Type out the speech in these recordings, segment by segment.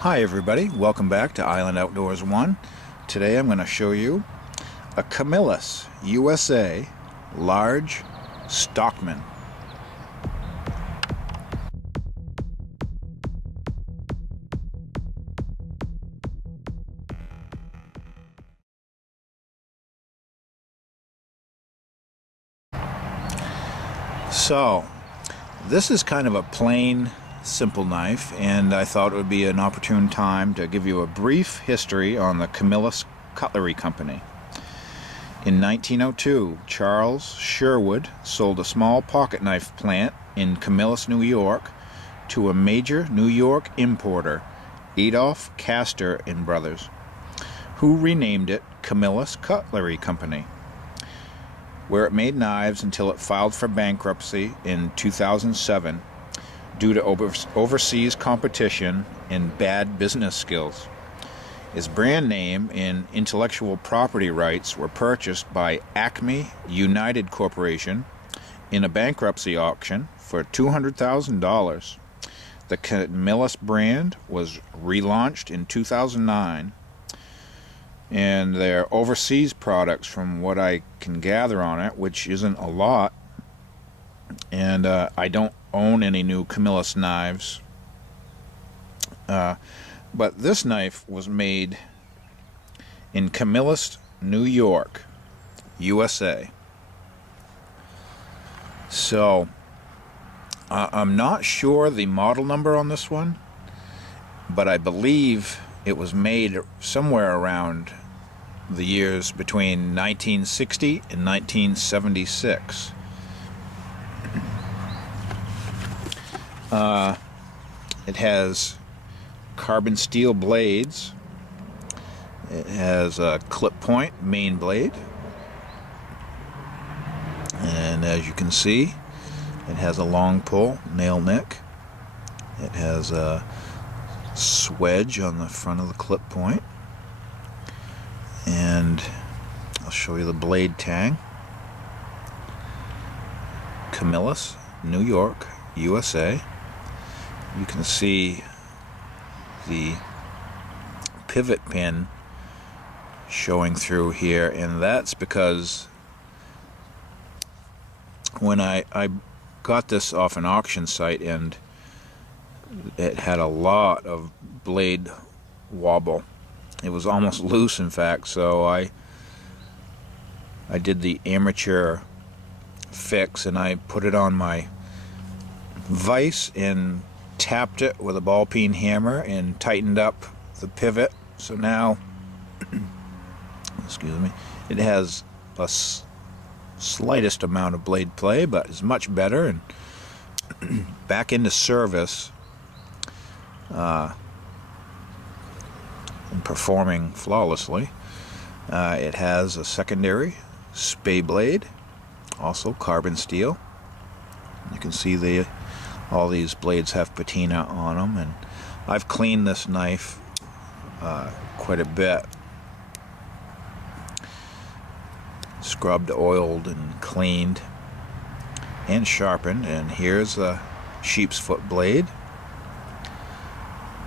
Hi everybody, welcome back to Island Outdoors 1. Today I'm going to show you a CAMILLUS U.S.A. large STOCKMAN. So, this is kind of a plain, simple knife, and I thought it would be an opportune time to give you a brief history on the CAMILLUS Cutlery Company. In 1902, Charles Sherwood sold a small pocket knife plant in Camillus, New York, to a major New York importer, Adolph Castor and Brothers, who renamed it Camillus Cutlery Company, where it made knives until it filed for bankruptcy in 2007 due to overseas competition and bad business skills. Its brand name and intellectual property rights were purchased by Acme United Corporation in a bankruptcy auction for $200,000. The CAMILLUS brand was relaunched in 2009, and their overseas products, from what I can gather on it, which isn't a lot, and I don't own any new CAMILLUS knives, but this knife was made in Camillus, New York, USA. So I'm not sure the model number on this one, but I believe it was made somewhere around the years between 1960 and 1976. It has carbon steel blades. It has a clip point main blade, and as you can see, it has a long pull nail nick. It has a swedge on the front of the clip point, and I'll show you the blade tang. Camillus, New York, USA. You can see the pivot pin showing through here, and that's because when I got this off an auction site, and it had a lot of blade wobble. It was almost loose, in fact, so I did the amateur fix, and I put it on my vise and tapped it with a ball peen hammer and tightened up the pivot. So now, excuse me, it has a slightest amount of blade play, but is much better, and back into service and performing flawlessly. It has a secondary spay blade, also carbon steel. You can see all these blades have patina on them, and I've cleaned this knife quite a bit. Scrubbed, oiled, and cleaned, and sharpened. And here's a sheep's foot blade.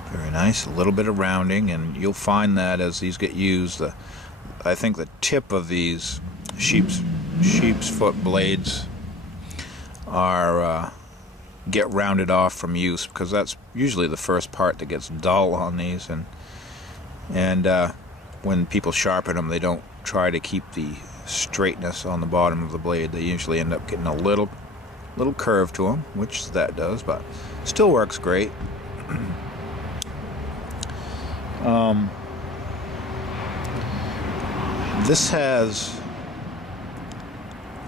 Very nice. A little bit of rounding, and you'll find that as these get used, I think the tip of these sheep's foot blades are get rounded off from use, because that's usually the first part that gets dull on these, and when people sharpen them, they don't try to keep the straightness on the bottom of the blade. They usually end up getting a little curve to them, which that does, but still works great. This has,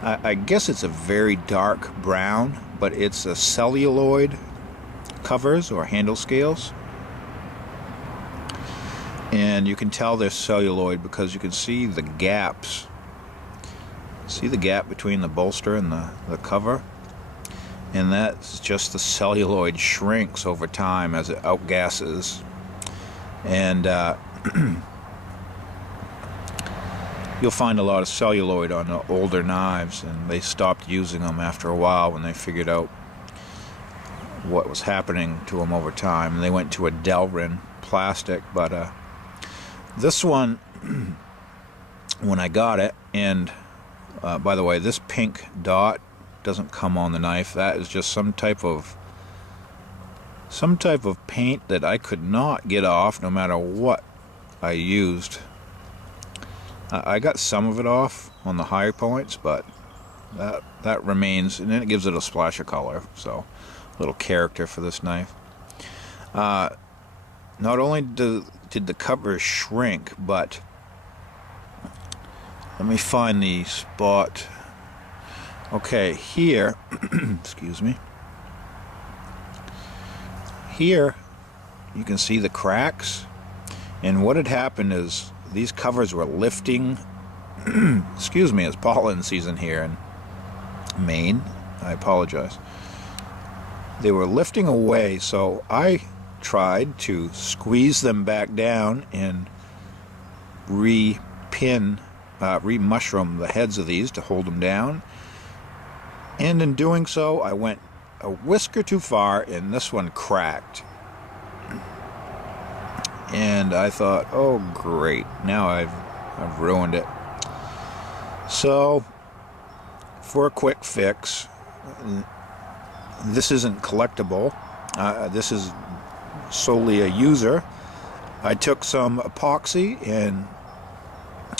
I guess it's a very dark brown, but it's a celluloid covers or handle scales, and you can tell they're celluloid because you can see the gaps. See the gap between the bolster and the cover, and that's just the celluloid shrinks over time as it outgasses, and you'll find a lot of celluloid on the older knives, and they stopped using them after a while when they figured out what was happening to them over time. And they went to a Delrin plastic, but this one, when I got it, and by the way, this pink dot doesn't come on the knife. That is just some type of paint that I could not get off no matter what I used. I got some of it off on the higher points, but that remains, and then it gives it a splash of color, so a little character for this knife. Not only did the cover shrink, but let me find the spot. Okay, here, excuse me. Here, you can see the cracks, and what had happened is these covers were lifting. Excuse me, it's pollen season here in Maine. I apologize. They were lifting away, so I tried to squeeze them back down and re-mushroom the heads of these to hold them down. And in doing so, I went a whisker too far, and this one cracked. And I thought, oh great, now I've ruined it. So, for a quick fix, this isn't collectible. This is solely a user. I took some epoxy and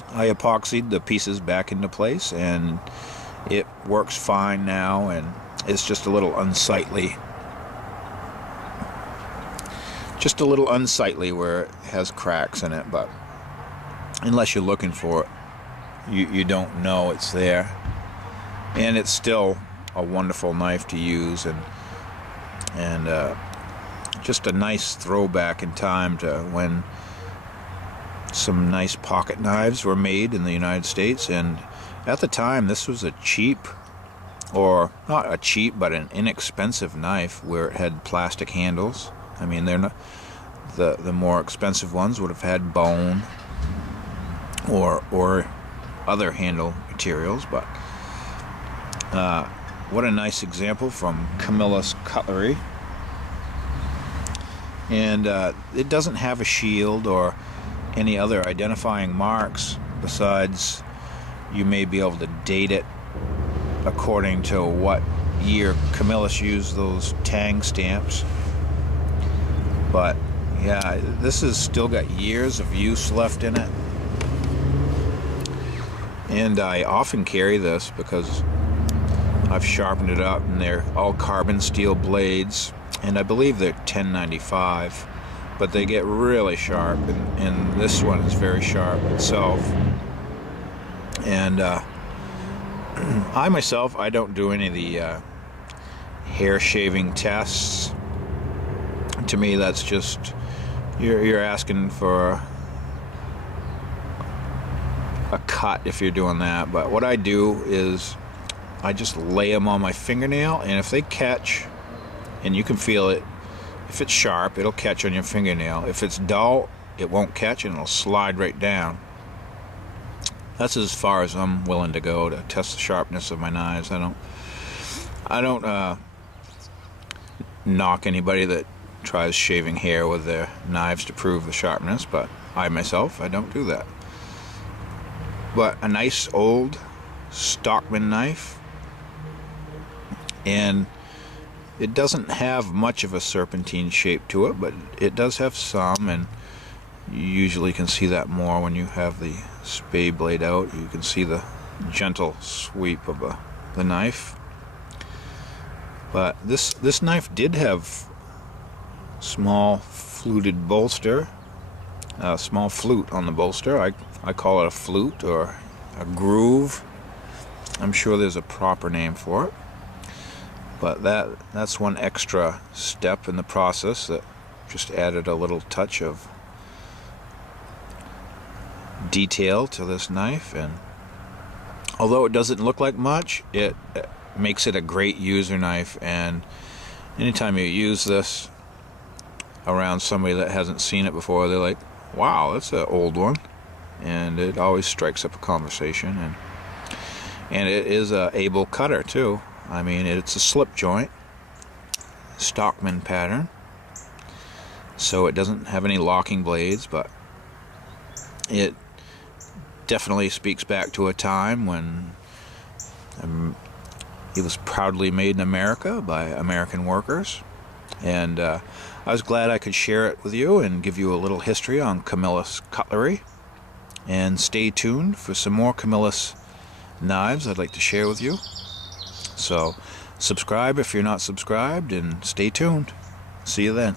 I epoxied the pieces back into place, and it works fine now, and it's just a little unsightly. Just a little unsightly where it has cracks in it, but unless you're looking for it, you don't know it's there. And it's still a wonderful knife to use, and just a nice throwback in time to when some nice pocket knives were made in the United States. And at the time, this was a cheap, or not a cheap, but an inexpensive knife where it had plastic handles. I mean, they're not, the more expensive ones would have had bone or other handle materials. But what a nice example from Camillus Cutlery. And it doesn't have a shield or any other identifying marks besides you may be able to date it according to what year Camillus used those tang stamps. But yeah, this has still got years of use left in it. And I often carry this because I've sharpened it up, and they're all carbon steel blades, and I believe they're 1095, but they get really sharp, and this one is very sharp itself. And I myself, I don't do any of the hair shaving tests. To me, that's just, you're asking for a cut if you're doing that. But what I do is I just lay them on my fingernail, and if they catch, and you can feel it, if it's sharp, it'll catch on your fingernail. If it's dull, it won't catch, and it'll slide right down. That's as far as I'm willing to go to test the sharpness of my knives. I don't knock anybody that tries shaving hair with their knives to prove the sharpness, but I myself, I don't do that. But a nice old Stockman knife, and it doesn't have much of a serpentine shape to it, but it does have some, and you usually can see that more when you have the spade blade out. You can see the gentle sweep of the knife. But this knife did have small fluted bolster, a small flute on the bolster. I call it a flute or a groove. I'm sure there's a proper name for it. But that's one extra step in the process that just added a little touch of detail to this knife. And although it doesn't look like much, it makes it a great user knife. And anytime you use this around somebody that hasn't seen it before, they're like, wow, that's an old one. And it always strikes up a conversation. And it is a able cutter too. I mean, it's a slip joint, Stockman pattern. so it doesn't have any locking blades, but it definitely speaks back to a time when it was proudly made in America by American workers. And I was glad I could share it with you and give you a little history on Camillus cutlery. And stay tuned for some more Camillus knives I'd like to share with you. So subscribe if you're not subscribed, and stay tuned. See you then.